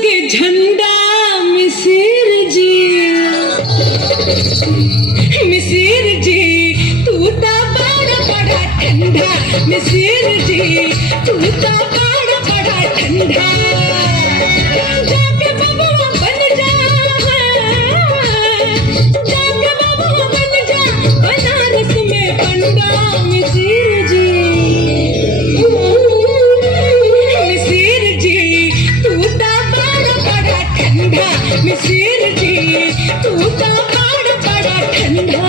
के झंडा मिसिर जी तू तो बड़ा ठंडा मिसिर जी तू तो बड़ा ठंडा जाके बबुआ बन जा बनारस में पंडा मिसिर जी तू तो बड़ा ठंडा मिसिर जी तू तो बड़ा ठंडा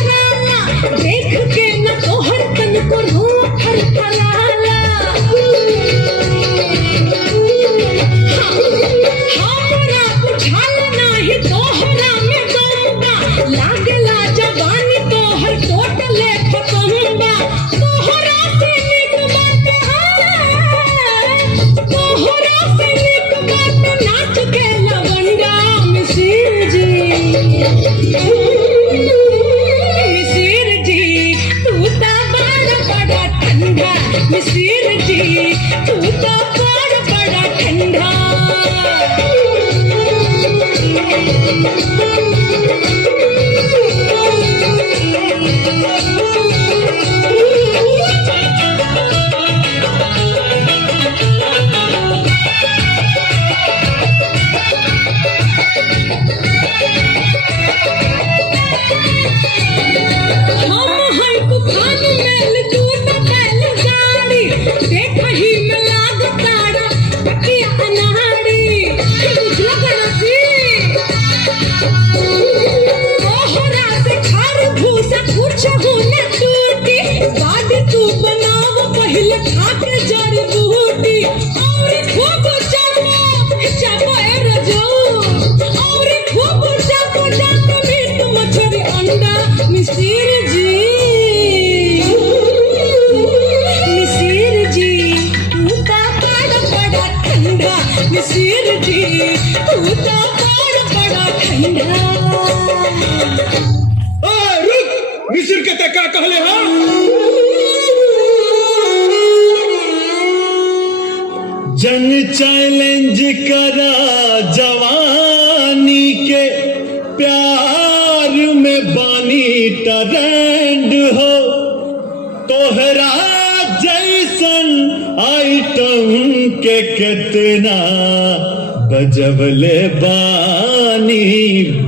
देख के न तोहर तन को रूह थरथराला हमरा बुझाल नाही तोहरा में दम्बा लागला जवानी तोहर टोटले खतम्बा तोहरा से निक बात नाच के लवंडा मिसिर जी मिसिर जी तू तो बड़ा ठंडा देखही में लागताड़ा पकिया अनाड़ी बुझला गणसी तोहरा से खार भूसा कुछ हो न टूटी गाड़ी तू बनाव पहले खाके जड़ी बूटी और खूब चापो ए रजो और खूब चापो मीट मछली अंडा मिसिर जी मिसिर जी तू तो बड़ा ठंडा रुक मिसिर के तक का कहले हा जन चैलेंज करा जवानी के प्यार में बानी ट्रेंड हो तोहरा जैसन आइटम के कितना बजबले बानी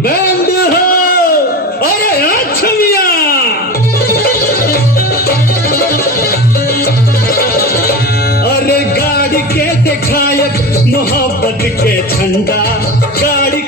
बैंड हो अरे छमिया अरे गाड़ी के दिखायक मोहब्बत के झंडा